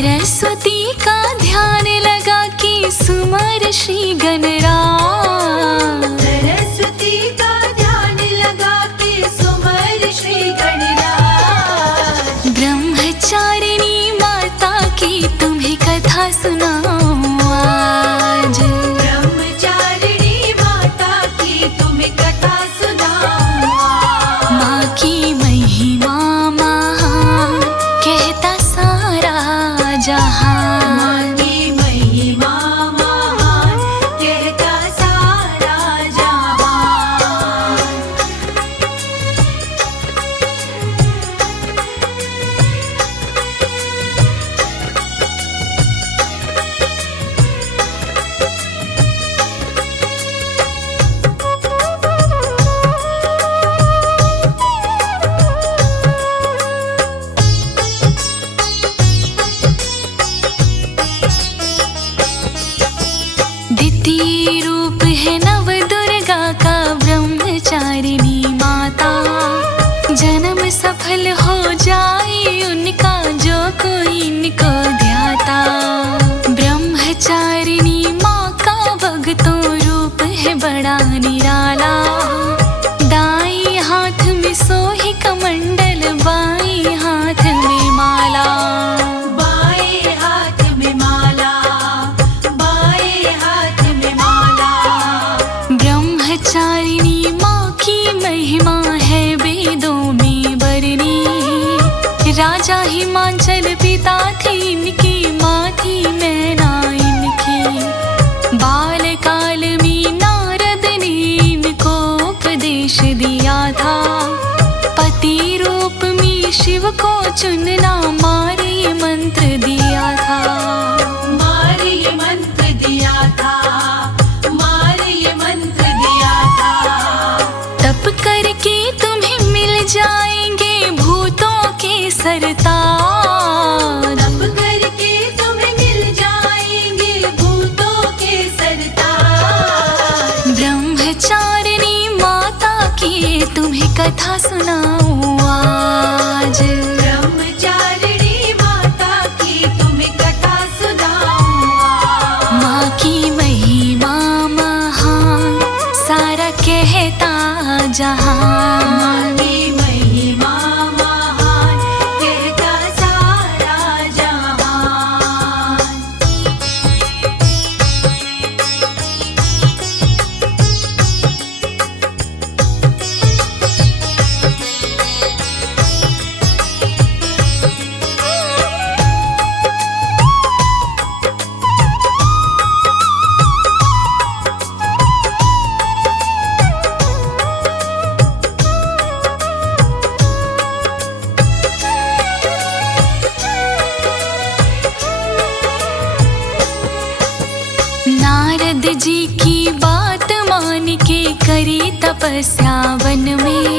सरस्वती का ध्यान लगा के सुमर श्री गणराज। सरस्वती का ध्यान लगा के सुमर श्री गणराज। ब्रह्मचारिणी माता की तुम्हें कथा सुनाऊं आज। ब्रह्मचारिणी माता की तुम्हें कथा सुनाऊं आज। माँ की महिमा महान कहता सारा जहान। माँ की महिमा महान कहता सारा जहान। द्वितीय रूप है नव दुर्गा का ब्रह्मचारिणी माता। जन्म सफल हो जाए उनका जो कोई इनको ध्याता। ब्रह्मचारिणी माँ का भक्तों रूप है बड़ा निराला। दाई हाथ में सोही कमंडल बाई हाथ में माला। बाएं हाथ में माला, बाएं हाथ में माला। ब्रह्मचारिणी माँ की महिमा है वेदों में बरनी। राजा हिमांचल पिता थे इनकी, माँ थी मैना इनकी। बालकाल में नारद ने इनको उपदेश दिया था। पति रूप में शिव को चुनना मार ये मंत्र दिया था। मार ये मंत्र दिया था, मार ये मंत्र दिया था। तप करके तुम्हें मिल जाएंगे भूतों के सरताज। तप करके तुम्हें मिल जाएंगे भूतों के सरताज। ब्रह्मचारिणी माता की तुम्हें कथा सुनाऊं आज। ब्रह्मचारिणी माता की तुम्हें कथा सुनाऊं आज। माँ की महिमा महान सारा कहता जहान। माँ की महिमा महान कहता सारा जहान। नारद जी की बात मान के करी तपस्या वन में।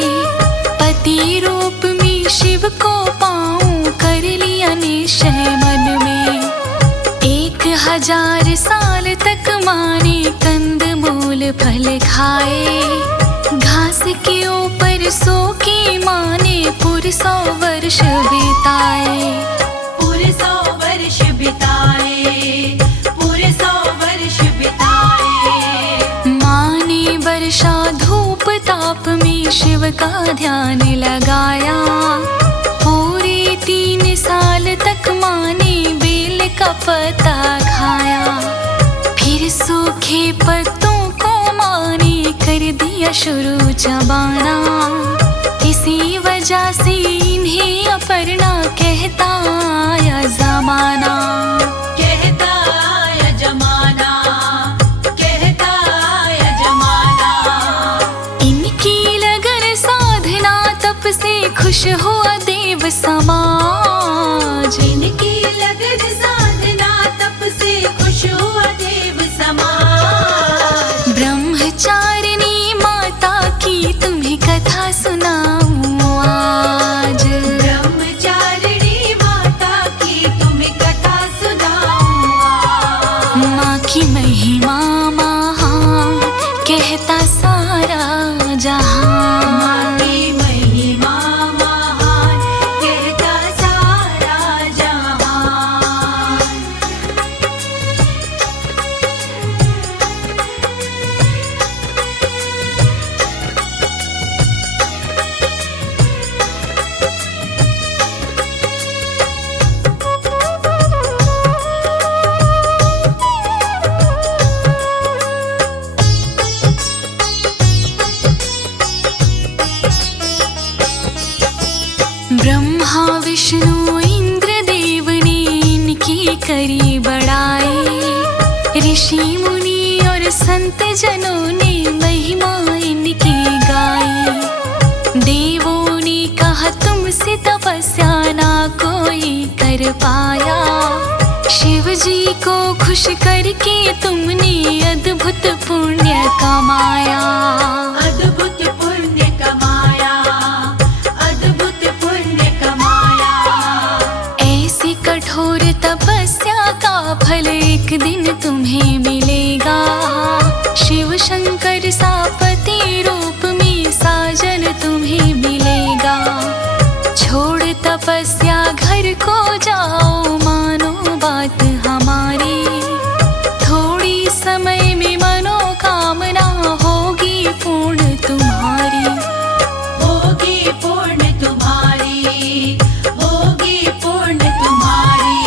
पति रूप में शिव को पाऊं कर लिया निश्चय मन में। 1000 साल तक माने कंद मूल फल खाए। घास के ऊपर सो के माने पूरे 100 वर्ष बिताए। पूरे 100 वर्ष बिताए, पूरे 100 वर्ष बिताए। माने वर्षा धूप ताप में शिव का ध्यान लगाया। पूरे 3 साल तक माने बेल का पत्ता खाया। फिर सूखे पत्तों को माने कर दिया शुरू चबाना। इसी वजह से इन्हें अपर्णा कहता आया जमाना। कहता आया जमाना, कहता आया जमाना। इनकी लगन साधना तप से खुश हुआ देव समाज। इनकी लगन साधना तप से खुश हुआ देव समाज। ब्रह्मचारिणी माता की तुम्हें कथा सुनाऊं आज। ब्रह्मचारिणी माता की तुम्हें कथा सुनाऊं आज। माँ की महिमा महान कहता सारा जहान। माँ की महिमा महान कहता करी बड़ाई। ऋषि मुनि और संत जनों ने महिमा इनकी गाई। देवों ने कहा तुमसे तपस्या ना कोई कर पाया। शिव जी को खुश करके तुमने अद्भुत पुण्य कमाया। अद्भुत पुण्य कमाया, अद्भुत पुण्य कमाया। ऐसी कठोर तपस्या का फल एक दिन तुम्हें मिलेगा। शिव शंकर सा पति रूप में साजन तुम्हें मिलेगा। छोड़ तपस्या घर को जाओ, मानो बात हमारी। थोड़ी समय में मनोकामना होगी पूर्ण तुम्हारी। होगी पूर्ण तुम्हारी, होगी पूर्ण तुम्हारी।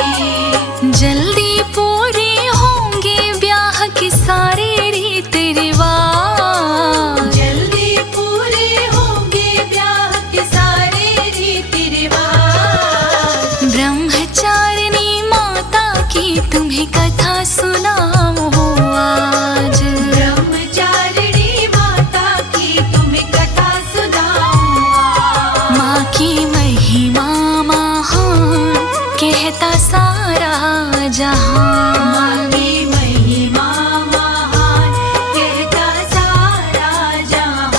जल्दी पूरे होंगे ब्याह के सारे रीत रिवाज। जल्दी पूरे होंगे ब्याह के सारे रीति रिवाज। ब्रह्मचारिणी माता की तुम्हें कथा सुनाऊं आज। ब्रह्मचारिणी माता की तुम्हें कथा सुनाऊं आज। माँ की महिमा महान कहता सारा जहां। माँ की महिमा महान कहता सारा जहान।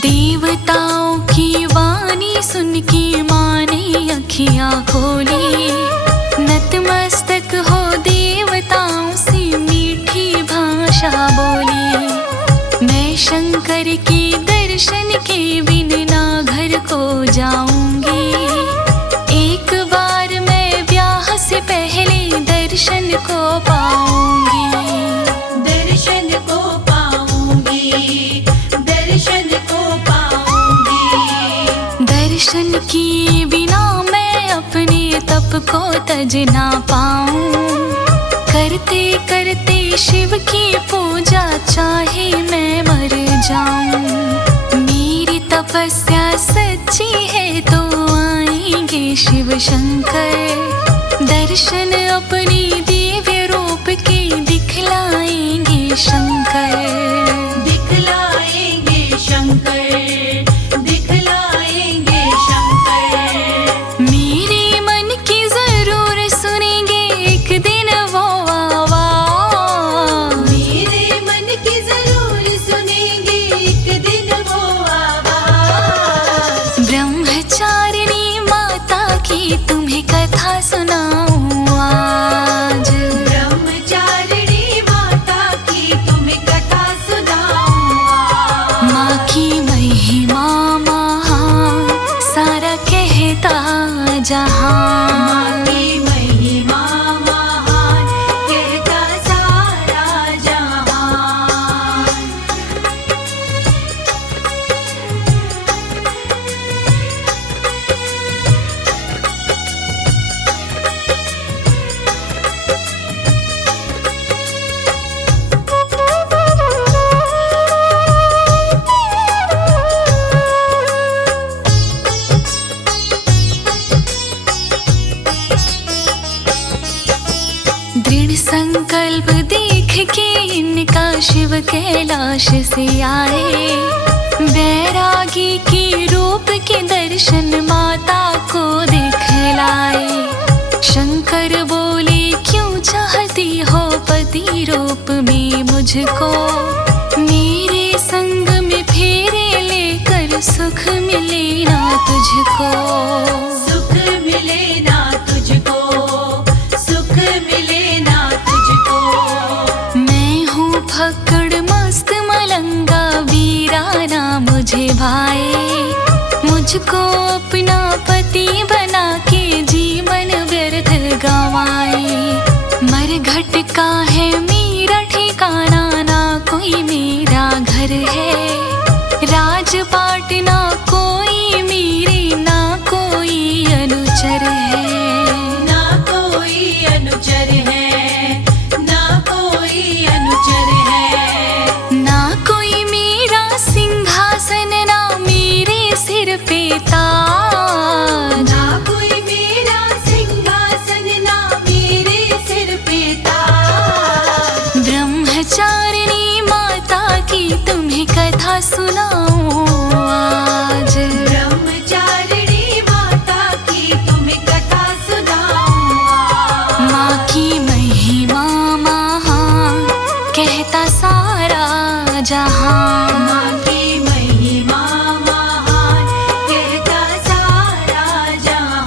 देवताओं की वाणी सुन के माँ ने अखियाँ खोली। नतमस्तक हो देवताओं से मीठी भाषा बोली। मैं शंकर के दर्शन के बिन ना घर को जाऊंगी। एक बार मैं ब्याह से पहले दर्शन को पाऊंगी। दर्शन को पाऊंगी, दर्शन को पाऊंगी। दर्शन किए बिना मैं अपने तप को तज ना पाऊं। करते करते शिव की पूजा चाहे मैं मर जाऊं। मेरी तपस्या सच्ची है तो आएंगे शिव शंकर। दर्शन अपनी दिव्य रूप के दिखलाएंगे शंकर। दिखलाएंगे शंकर, दिखलाएंगे शंकर। मेरे मन की जरूर सुनेंगे एक दिन वो आवाज। मेरे मन की जरूर सुनेंगे एक दिन वो आवाज। ब्रह्मचारिणी माता की तुम्हें कथा सुनाऊं आज। ब्रह्मचारिणी माता की तुम्हें कथा सुनाऊं आज। माँ की महिमा महान सारा कहता जहां। माँ की महिमा महान कहता सारा जहान। दृढ़ संकल्प देख के इनका शिव कैलाश से आए। बैरागी के रूप के दर्शन माता को दिखलाए। शंकर बोले क्यों चाहती हो पति रूप में मुझको। मेरे संग में फेरे लेकर सुख मिले ना तुझको। सुख मिले ना तुझको, सुख मिले ना तुझको। मैं हूँ फक्कड़ मस्त मलंगा वीराना मुझे भाए। मुझ मुझको अपना पति बना के जीवन व्यर्थ गंवाए। मरघट का है मेरा ठिकाना, ना कोई मेरा घर है। राजपाट ना कोई मेरे, ना कोई अनुचर है। ना कोई अनुचर है, ना कोई अनुचर है। ना कोई मेरा सिंहासन, ना मेरे सिर पे ताज। ना कोई मेरा सिंहासन, ना मेरे सिर पे ताज। ब्रह्मचारिणी माता की तुम्हें कथा सुनाऊं आज। ब्रह्मचारिणी माता की तुम्हें कथा सुनाऊं आज। माँ की महिमा महान, कहता सारा जहां। माँ की महिमा महान, कहता सारा जहान।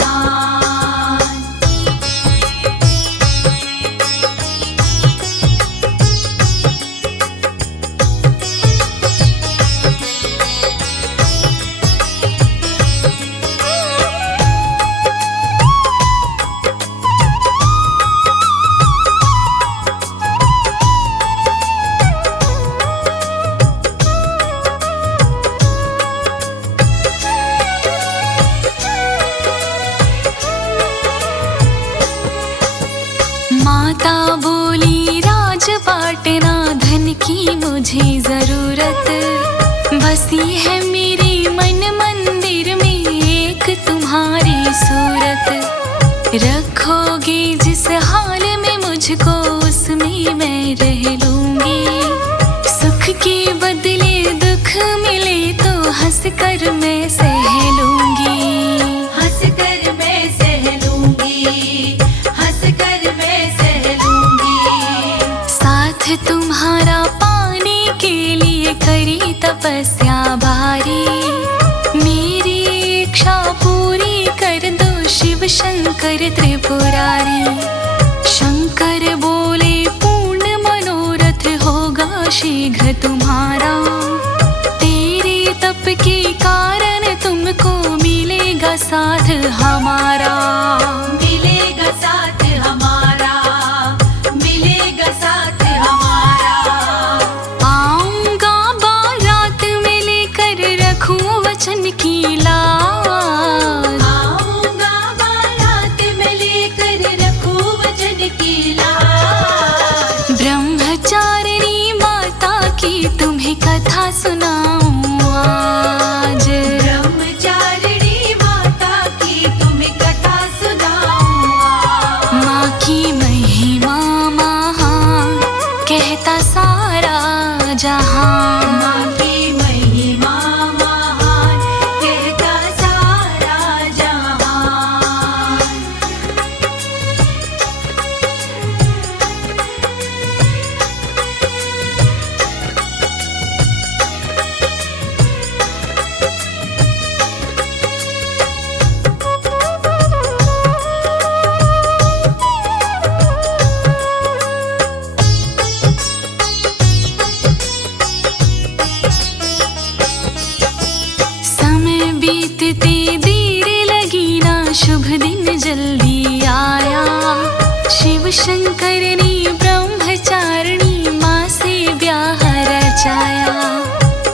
माता बोली राजपाट ना धन की मुझे जरूरत। बसी है मेरे मन मंदिर में एक तुम्हारी सूरत। रखोगे जिस हाल में मुझको, उसमें मैं रह लूंगी। सुख के बदले दुख मिले तो हंस कर मैं सह लूंगी। हंस कर मैं सह लूंगी, हंस कर मैं सह लूंगी। साथ तुम्हारा पाने के लिए करी तपस्या भारी। मेरी इच्छा पूरी कर दो शिव शंकर त्रिपुरारी। शंकर बोले पूर्ण मनोरथ होगा शीघ्र तुम्हारा। तेरे तप के कारण तुमको मिलेगा साथ हमारा। मिलेगा साथ हमारा, मिलेगा साथ हमारा। आऊंगा बारात में लेकर रखूं वचन की लाज। आऊंगा बारात में लेकर रखूं वचन की लाज। ब्रह्मचारिणी माता की तुम्हें कथा सुनाऊं आज। ब्रह्मचारिणी माता की तुम्हें कथा सुनाऊं आज। माँ की महिमा महान, कहता सारा जहां। माँ की महिमा महान, कहता सारा जहान। समय बीतते देर लगी ना, शुभ दिन जल्दी आया। शिव शंकर ने ब्रह्मचारिणी माँ से ब्याह रचाया।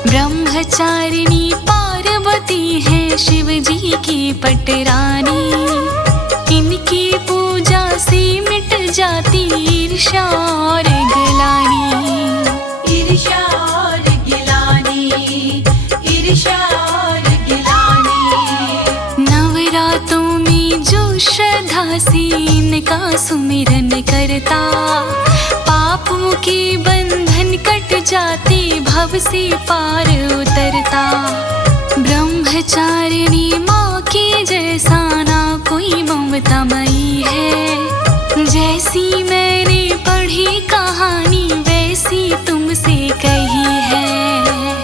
ब्रह्मचारिणी पार्वती है शिव जी की पटरानी। इनकी पूजा से मिट जाती ईर्ष्या और गिलानी। ईर्ष्या और गिलानी, ईर्ष्या और गिलानी। नवरातों में जो श्रद्धा से इनका सुमिरन करता, पापों के बंधन कट जाते, भव से पार उतरता। ब्रह्मचारिणी माँ के जैसा ना कोई ममतामयी है। जैसी मैंने पढ़ी कहानी, वैसी तुमसे कही है।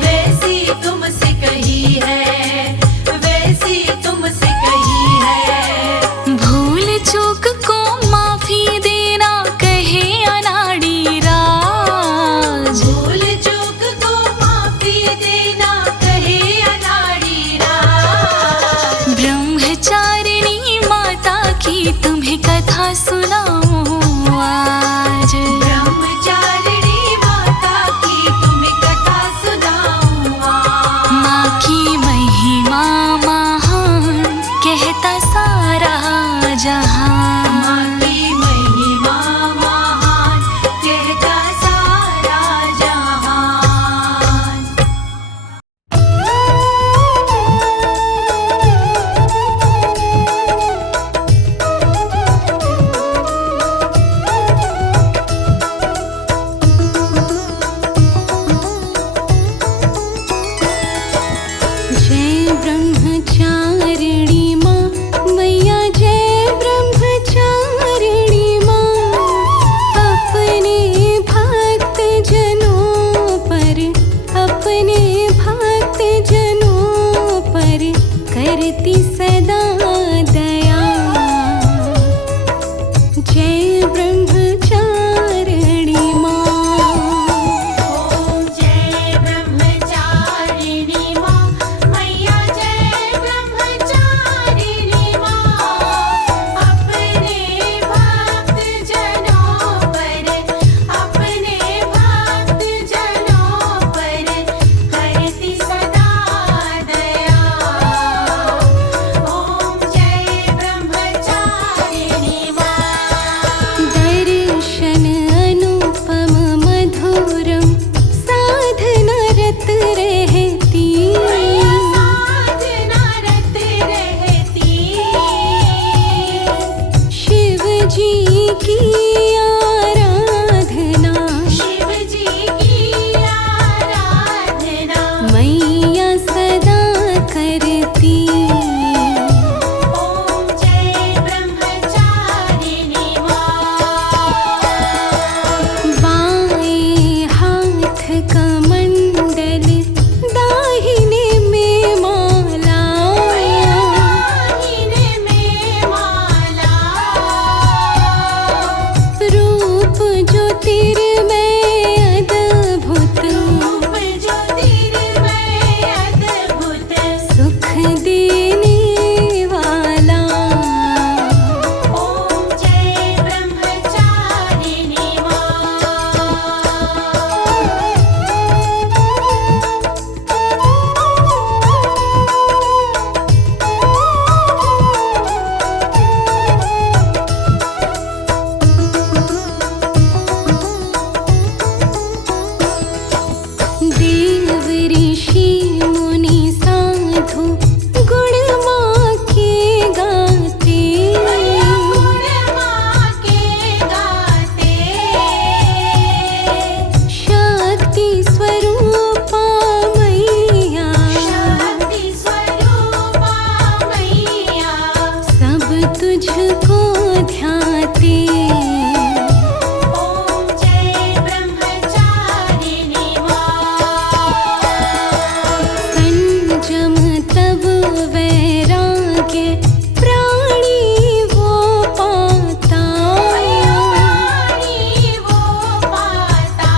वैसी तुमसे कही है, वैसी तुमसे कही है। भूल चूक को माफी देना, कहे अनाड़ी राज। भूल चूक को माफी देना, कहे अनाड़ी राज। सदा दया। जय ब्रह्मचारिणी माँ। ओम जय ब्रह्मचारिणी माँ, मैया जय ब्रह्मचारिणी माँ। अपने भक्त जनों पर, अपने भक्त जनों पर करती सदा दया। ओम जय ब्रह्मचारिणी माँ। दर्शन अनुपम मधुरम साधनरत रहती। साधना रत रहती। शिव जी की आराधना, शिव जी की आराधना मैया सदा करती। ओम जय ब्रह्मचारिणी माँ। बाएं हाथ कमंडल, दाहिने में माला। दाहिने में माला। रूप ज्योतिर्मय अद्भुत, रूप ज्योतिर्मय अद्भुत। सुख देने वाला। ओम जय ब्रह्मचारिणी माँ। देव ऋषि मुनि साधु गुण माँ के गाते। गुण माँ के गाते। शक्ति स्वरूपा मैया, शक्ति स्वरूपा मैया। सब तुझको ध्याते। ओम जय ब्रह्मचारिणी माँ। संजम तब वैराग्य प्राणी वो पाता। प्राणी वो पाता।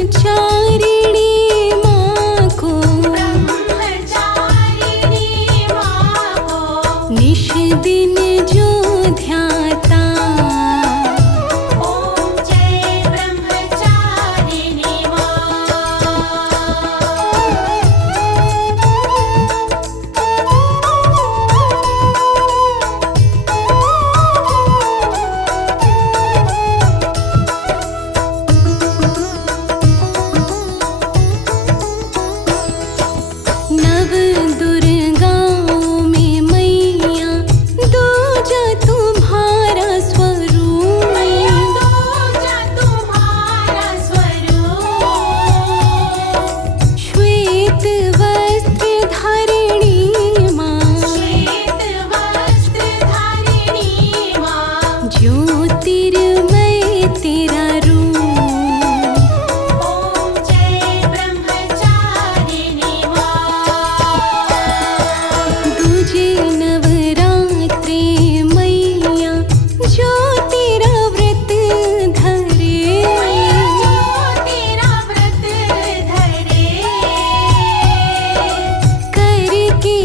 ब्रह्मचारिणी माँ को ब्रह्मचारिणी माँ को निश दिन जो ध्याता। ओम जय ब्रह्मचारिणी माँ। नव दुर्गाओं में मैया दूजा तुम्हारा स्वरूप। मैया दूजा तुम्हारा स्वरूप। श्वेत वस्त्र धारिणी माँ, श्वेत वस्त्र धारिणी माँ। ज्योतिर्मय तेरा रूप। ओम जय ब्रह्मचारिणी माँ। दूजे नवरात्रे मैया जो तेरा व्रत धरे। मैया जो तेरा व्रत धरे। करके